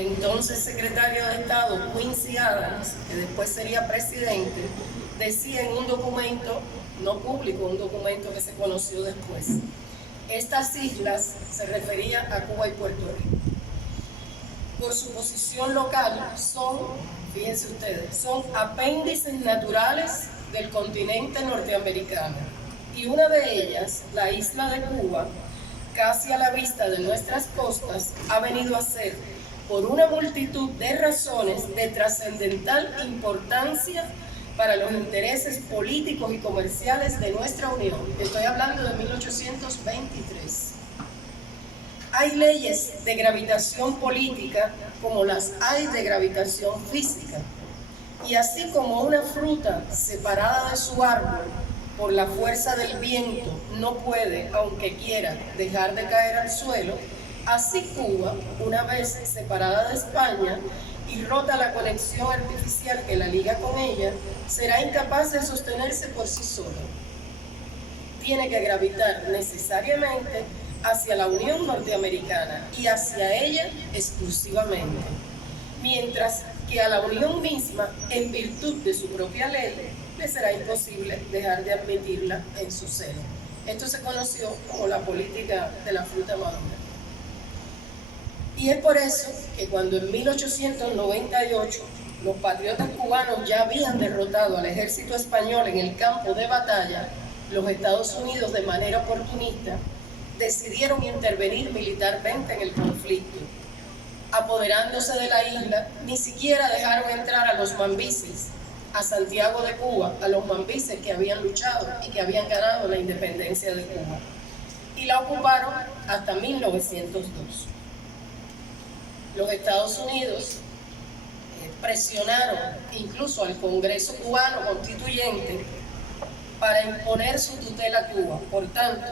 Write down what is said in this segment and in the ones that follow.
entonces secretario de Estado Quincy Adams, que después sería presidente, decía en un documento no público, un documento que se conoció después: estas islas se refería a Cuba y Puerto Rico. Por su posición local son, fíjense ustedes, son apéndices naturales del continente norteamericano, y una de ellas, la isla de Cuba, casi a la vista de nuestras costas, ha venido a ser, por una multitud de razones, de trascendental importancia para los intereses políticos y comerciales de nuestra Unión. Estoy hablando de 1823. Hay leyes de gravitación política como las hay de gravitación física, y así como una fruta separada de su árbol por la fuerza del viento no puede, aunque quiera, dejar de caer al suelo, así Cuba, una vez separada de España y rota la conexión artificial que la liga con ella, será incapaz de sostenerse por sí sola. Tiene que gravitar necesariamente hacia la Unión Norteamericana y hacia ella exclusivamente, mientras que a la Unión misma, en virtud de su propia ley, le será imposible dejar de admitirla en su seno. Esto se conoció como la política de la fruta madura. Y es por eso que cuando en 1898 los patriotas cubanos ya habían derrotado al ejército español en el campo de batalla, los Estados Unidos, de manera oportunista, decidieron intervenir militarmente en el conflicto. Apoderándose de la isla, ni siquiera dejaron entrar a los mambises a Santiago de Cuba, a los mambises que habían luchado y que habían ganado la independencia de Cuba, y la ocuparon hasta 1902. Los Estados Unidos presionaron incluso al Congreso cubano constituyente para imponer su tutela a Cuba. Por tanto,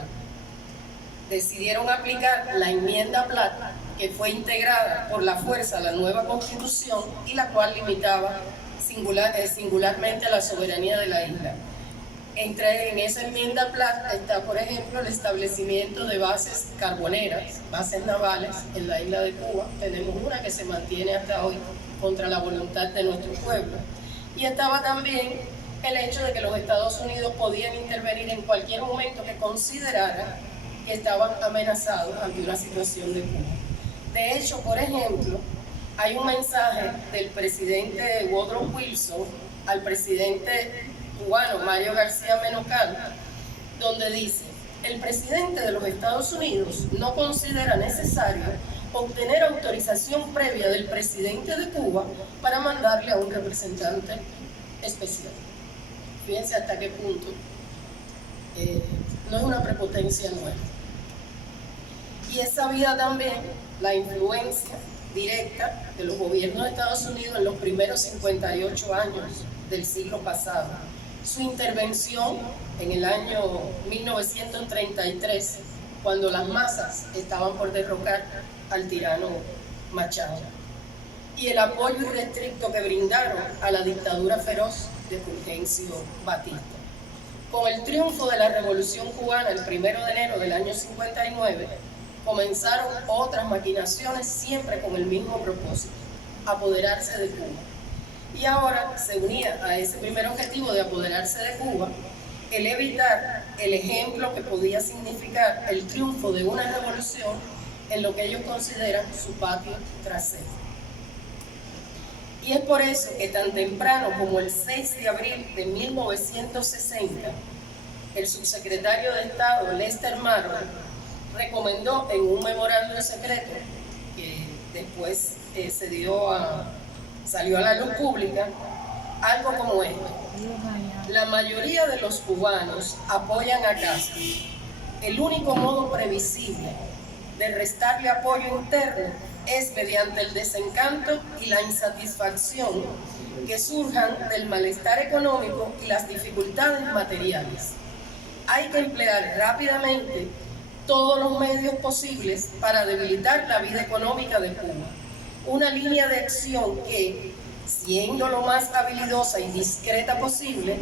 decidieron aplicar la enmienda Platt, que fue integrada por la fuerza a la nueva Constitución y la cual limitaba singularmente la soberanía de la isla. En esa enmienda Platt está, por ejemplo, el establecimiento de bases carboneras, bases navales en la isla de Cuba. Tenemos una que se mantiene hasta hoy contra la voluntad de nuestro pueblo. Y estaba también el hecho de que los Estados Unidos podían intervenir en cualquier momento que consideraran que estaban amenazados ante una situación de Cuba. De hecho, por ejemplo, hay un mensaje del presidente Woodrow Wilson al presidente cubano Mario García Menocal, donde dice: el presidente de los Estados Unidos no considera necesario obtener autorización previa del presidente de Cuba para mandarle a un representante especial. Fíjense hasta qué punto no es una prepotencia nueva. Y es sabida también la influencia directa de los gobiernos de Estados Unidos en los primeros 58 años del siglo pasado. Su intervención en el año 1933, cuando las masas estaban por derrocar al tirano Machado, y el apoyo irrestricto que brindaron a la dictadura feroz de Fulgencio Batista. Con el triunfo de la Revolución Cubana el 1 de enero del año 59, comenzaron otras maquinaciones, siempre con el mismo propósito: apoderarse de Cuba. Y ahora se unía a ese primer objetivo de apoderarse de Cuba el evitar el ejemplo que podía significar el triunfo de una revolución en lo que ellos consideran su patio trasero. Y es por eso que tan temprano como el 6 de abril de 1960, el subsecretario de Estado Lester Marrone recomendó en un memorándum secreto que después salió a la luz pública, algo como esto: la mayoría de los cubanos apoyan a Castro. El único modo previsible de restarle apoyo interno es mediante el desencanto y la insatisfacción que surjan del malestar económico y las dificultades materiales. Hay que emplear rápidamente todos los medios posibles para debilitar la vida económica de Cuba. Una línea de acción que, siendo lo más habilidosa y discreta posible,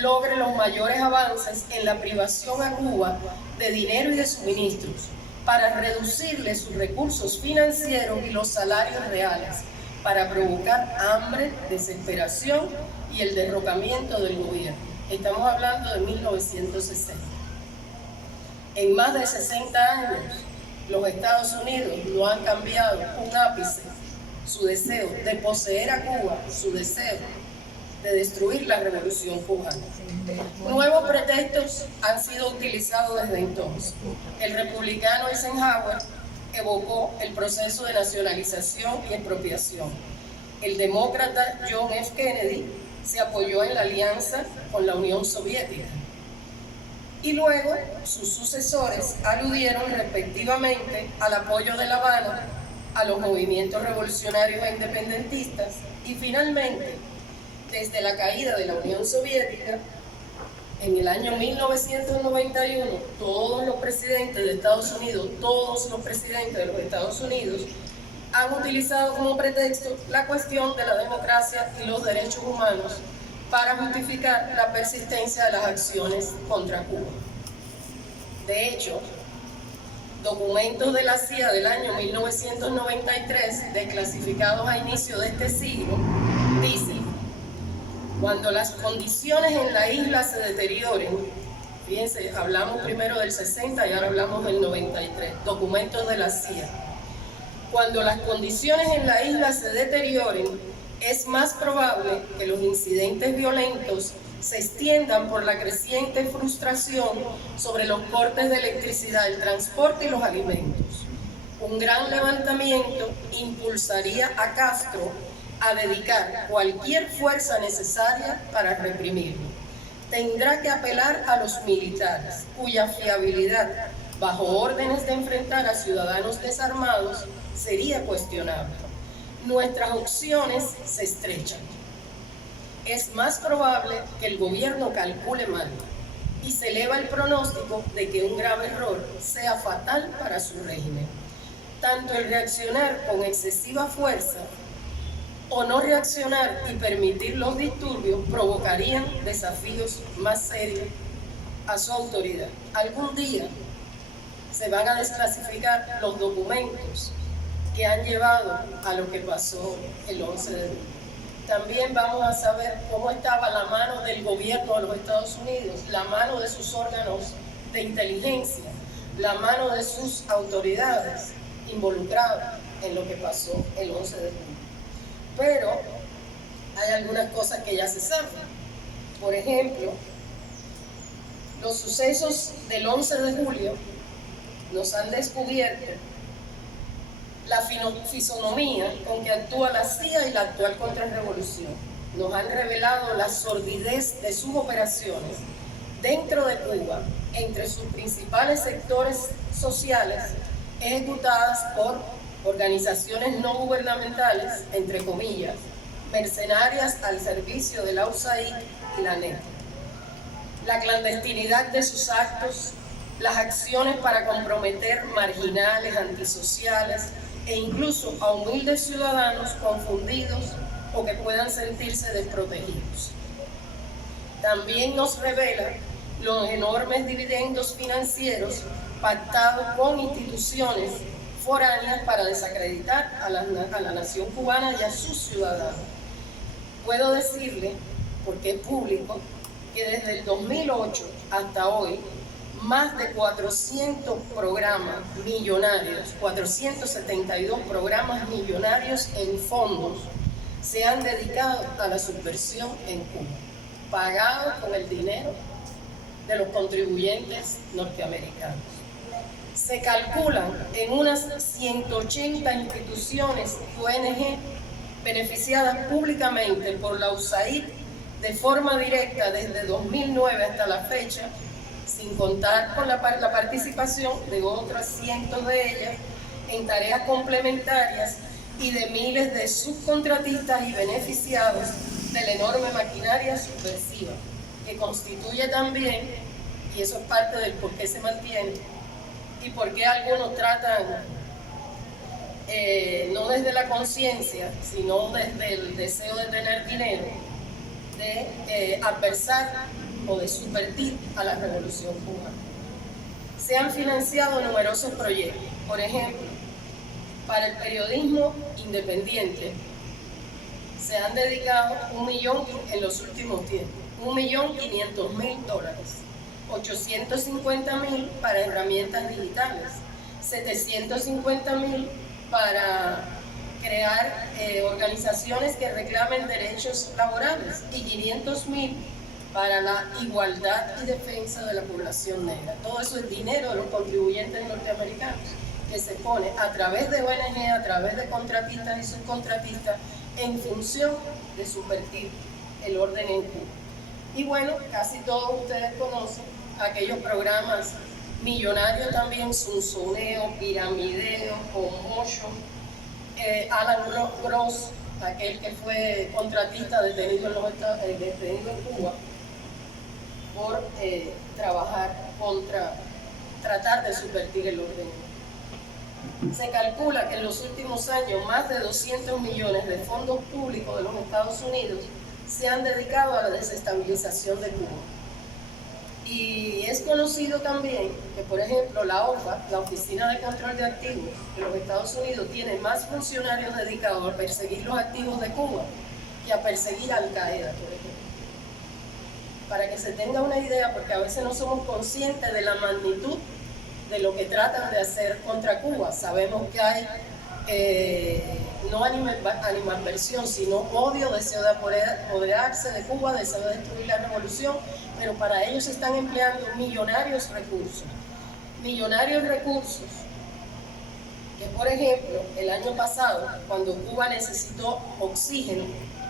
logre los mayores avances en la privación a Cuba de dinero y de suministros, para reducirle sus recursos financieros y los salarios reales, para provocar hambre, desesperación y el derrocamiento del gobierno. Estamos hablando de 1960. En más de 60 años, los Estados Unidos no han cambiado un ápice su deseo de poseer a Cuba, su deseo de destruir la revolución cubana. Nuevos pretextos han sido utilizados desde entonces. El republicano Eisenhower evocó el proceso de nacionalización y expropiación. El demócrata John F. Kennedy se apoyó en la alianza con la Unión Soviética. Y luego sus sucesores aludieron respectivamente al apoyo de La Habana a los movimientos revolucionarios e independentistas y finalmente, desde la caída de la Unión Soviética, en el año 1991, todos los presidentes de Estados Unidos han utilizado como pretexto la cuestión de la democracia y los derechos humanos para justificar la persistencia de las acciones contra Cuba. De hecho, documentos de la CIA del año 1993, desclasificados a inicio de este siglo, dicen: cuando las condiciones en la isla se deterioren, fíjense, hablamos primero del 60 y ahora hablamos del 93, documentos de la CIA. Cuando las condiciones en la isla se deterioren, es más probable que los incidentes violentos se extiendan por la creciente frustración sobre los cortes de electricidad, el transporte y los alimentos. Un gran levantamiento impulsaría a Castro a dedicar cualquier fuerza necesaria para reprimirlo. Tendrá que apelar a los militares, cuya fiabilidad bajo órdenes de enfrentar a ciudadanos desarmados sería cuestionable. Nuestras opciones se estrechan. Es más probable que el gobierno calcule mal y se eleva el pronóstico de que un grave error sea fatal para su régimen. Tanto el reaccionar con excesiva fuerza o no reaccionar y permitir los disturbios provocarían desafíos más serios a su autoridad. Algún día se van a desclasificar los documentos que han llevado a lo que pasó el 11 de julio. También vamos a saber cómo estaba la mano del gobierno de los Estados Unidos, la mano de sus órganos de inteligencia, la mano de sus autoridades involucradas en lo que pasó el 11 de julio. Pero hay algunas cosas que ya se saben. Por ejemplo, los sucesos del 11 de julio nos han descubierto la fisonomía con que actúa la CIA y la actual contrarrevolución. Nos han revelado la sordidez de sus operaciones dentro de Cuba, entre sus principales sectores sociales, ejecutadas por organizaciones no gubernamentales, entre comillas, mercenarias al servicio de la USAID y la NET. La clandestinidad de sus actos, las acciones para comprometer marginales, antisociales e incluso a humildes ciudadanos confundidos o que puedan sentirse desprotegidos. También nos revela los enormes dividendos financieros pactados con instituciones foráneas para desacreditar a la nación cubana y a sus ciudadanos. Puedo decirle, porque es público, que desde el 2008 hasta hoy, más de 400 programas millonarios, 472 programas millonarios en fondos se han dedicado a la subversión en Cuba, pagados con el dinero de los contribuyentes norteamericanos. Se calculan en unas 180 instituciones ONG beneficiadas públicamente por la USAID de forma directa desde 2009 hasta la fecha, sin contar con la participación de otras cientos de ellas en tareas complementarias y de miles de subcontratistas y beneficiados de la enorme maquinaria subversiva, que constituye también, y eso es parte del por qué se mantiene, y por qué algunos tratan, no desde la conciencia, sino desde el deseo de tener dinero, de adversar o de subvertir a la revolución cubana. Se han financiado numerosos proyectos, por ejemplo, para el periodismo independiente se han dedicado $1 millón en los últimos tiempos, $1.500.000, $850.000 para herramientas digitales, $750.000 para crear organizaciones que reclamen derechos laborales y $500.000 para la igualdad y defensa de la población negra. Todo eso es dinero de los contribuyentes norteamericanos que se pone a través de ONG, a través de contratistas y subcontratistas en función de subvertir el orden en Cuba. Y bueno, casi todos ustedes conocen aquellos programas millonarios también, Sonsoneo, Piramideo, Comocho, Alan Gross, aquel que fue contratista detenido en Cuba por tratar de subvertir el orden. Se calcula que en los últimos años más de 200 millones de fondos públicos de los Estados Unidos se han dedicado a la desestabilización de Cuba. Y es conocido también que, por ejemplo, la OFAC, la Oficina de Control de Activos de los Estados Unidos, tiene más funcionarios dedicados a perseguir los activos de Cuba que a perseguir a Al-Qaeda, por ejemplo. Para que se tenga una idea, porque a veces no somos conscientes de la magnitud de lo que tratan de hacer contra Cuba. Sabemos que hay no animadversión, sino odio, deseo de apoderarse de Cuba, deseo de destruir la revolución, pero para ellos se están empleando millonarios recursos. Millonarios recursos que, por ejemplo, el año pasado, cuando Cuba necesitó oxígeno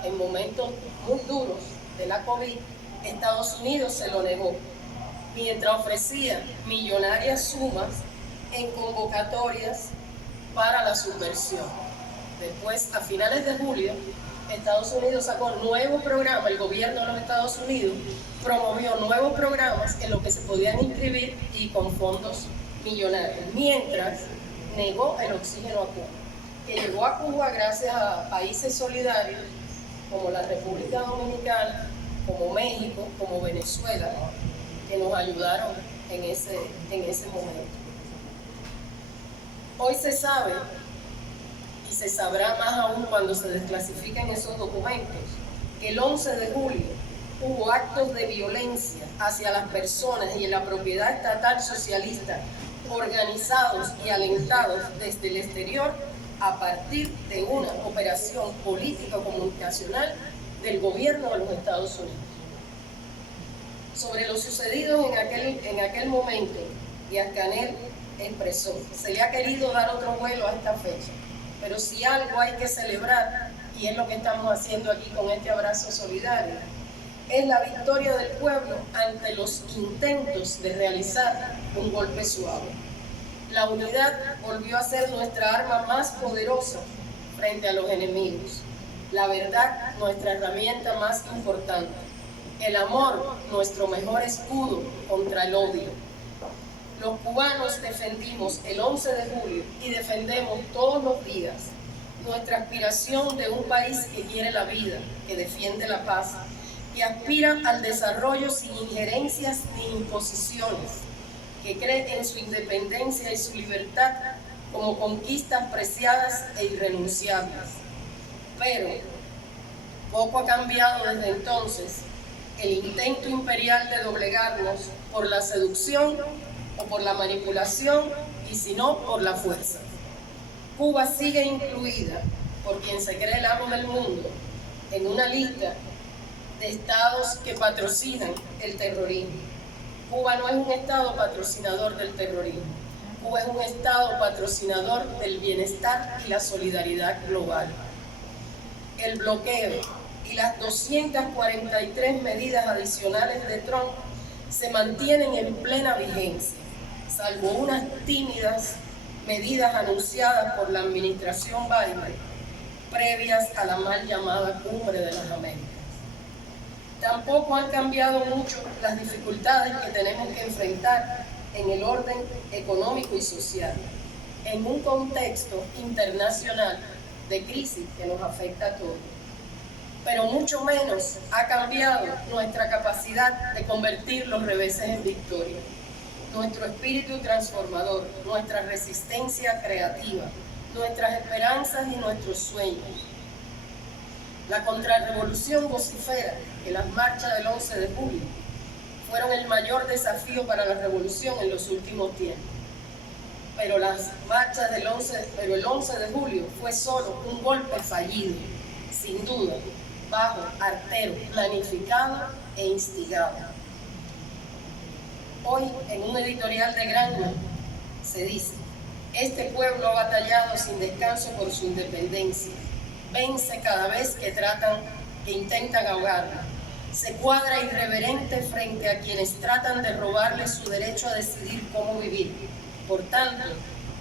en momentos muy duros de la COVID, Estados Unidos se lo negó, mientras ofrecía millonarias sumas en convocatorias para la subversión. Después, a finales de julio, Estados Unidos sacó nuevos programas, el gobierno de los Estados Unidos promovió nuevos programas en los que se podían inscribir y con fondos millonarios, mientras negó el oxígeno a Cuba, que llegó a Cuba gracias a países solidarios como la República Dominicana, como México, como Venezuela, que nos ayudaron en ese momento. Hoy se sabe, y se sabrá más aún cuando se desclasifiquen esos documentos, que el 11 de julio hubo actos de violencia hacia las personas y en la propiedad estatal socialista organizados y alentados desde el exterior a partir de una operación político-comunicacional del gobierno de los Estados Unidos. Sobre lo sucedido en aquel momento, Díaz-Canel expresó: se le ha querido dar otro vuelo a esta fecha, pero si algo hay que celebrar, y es lo que estamos haciendo aquí con este abrazo solidario, es la victoria del pueblo ante los intentos de realizar un golpe suave. La unidad volvió a ser nuestra arma más poderosa frente a los enemigos. La verdad, nuestra herramienta más importante. El amor, nuestro mejor escudo contra el odio. Los cubanos defendimos el 11 de julio y defendemos todos los días nuestra aspiración de un país que quiere la vida, que defiende la paz, que aspira al desarrollo sin injerencias ni imposiciones, que cree en su independencia y su libertad como conquistas preciadas e irrenunciables. Pero poco ha cambiado desde entonces. El intento imperial de doblegarnos por la seducción o por la manipulación, y si no, por la fuerza. Cuba sigue incluida, por quien se cree el amo del mundo, en una lista de estados que patrocinan el terrorismo. Cuba no es un estado patrocinador del terrorismo. Cuba es un estado patrocinador del bienestar y la solidaridad global. El bloqueo y las 243 medidas adicionales de Trump se mantienen en plena vigencia, salvo unas tímidas medidas anunciadas por la administración Biden previas a la mal llamada Cumbre de las Américas. Tampoco han cambiado mucho las dificultades que tenemos que enfrentar en el orden económico y social, en un contexto internacional de crisis que nos afecta a todos. Pero mucho menos ha cambiado nuestra capacidad de convertir los reveses en victoria. nuestro espíritu transformador, nuestra resistencia creativa, nuestras esperanzas y nuestros sueños. La contrarrevolución vocifera que las marchas del 11 de julio fueron el mayor desafío para la revolución en los últimos tiempos. Pero las marchas el 11 de julio fue solo un golpe fallido, sin duda, bajo, artero, planificado e instigado. Hoy, en un editorial de Granma, se dice: este pueblo ha batallado sin descanso por su independencia, vence cada vez que intentan ahogarla, se cuadra irreverente frente a quienes tratan de robarle su derecho a decidir cómo vivir. Por tanto,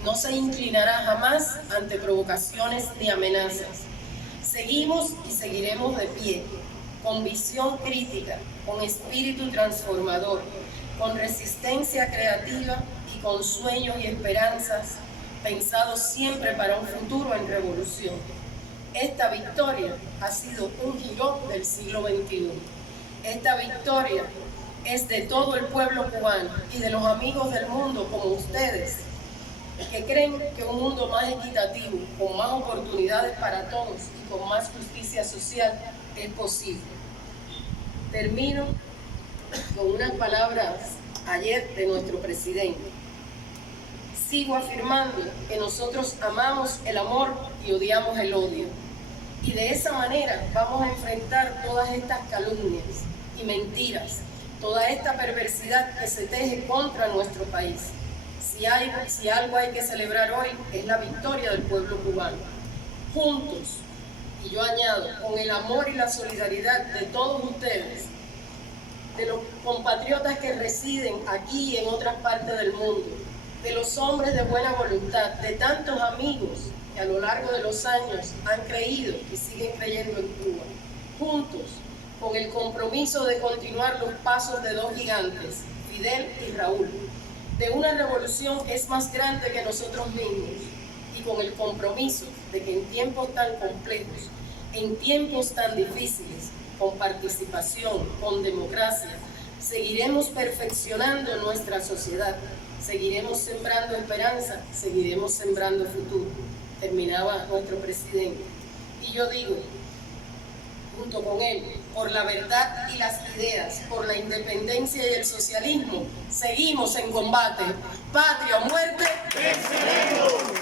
no se inclinará jamás ante provocaciones ni amenazas. Seguimos y seguiremos de pie, con visión crítica, con espíritu transformador, con resistencia creativa y con sueños y esperanzas pensados siempre para un futuro en revolución. Esta victoria ha sido un giro del siglo XXI. Esta victoria es de todo el pueblo cubano y de los amigos del mundo como ustedes, que creen que un mundo más equitativo, con más oportunidades para todos y con más justicia social es posible. Termino con unas palabras ayer de nuestro presidente. Sigo afirmando que nosotros amamos el amor y odiamos el odio. Y de esa manera vamos a enfrentar todas estas calumnias y mentiras, toda esta perversidad que se teje contra nuestro país. Si algo hay que celebrar hoy es la victoria del pueblo cubano. Juntos, y yo añado, con el amor y la solidaridad de todos ustedes, de los compatriotas que residen aquí y en otras partes del mundo, de los hombres de buena voluntad, de tantos amigos que a lo largo de los años han creído y siguen creyendo en Cuba. Juntos, con el compromiso de continuar los pasos de dos gigantes, Fidel y Raúl, de una revolución que es más grande que nosotros mismos, y con el compromiso de que en tiempos tan complejos, en tiempos tan difíciles, con participación, con democracia, seguiremos perfeccionando nuestra sociedad, seguiremos sembrando esperanza, seguiremos sembrando futuro. Terminaba nuestro presidente. Y yo digo, junto con él, por la verdad y las ideas, por la independencia y el socialismo, seguimos en combate. Patria o muerte, venceremos.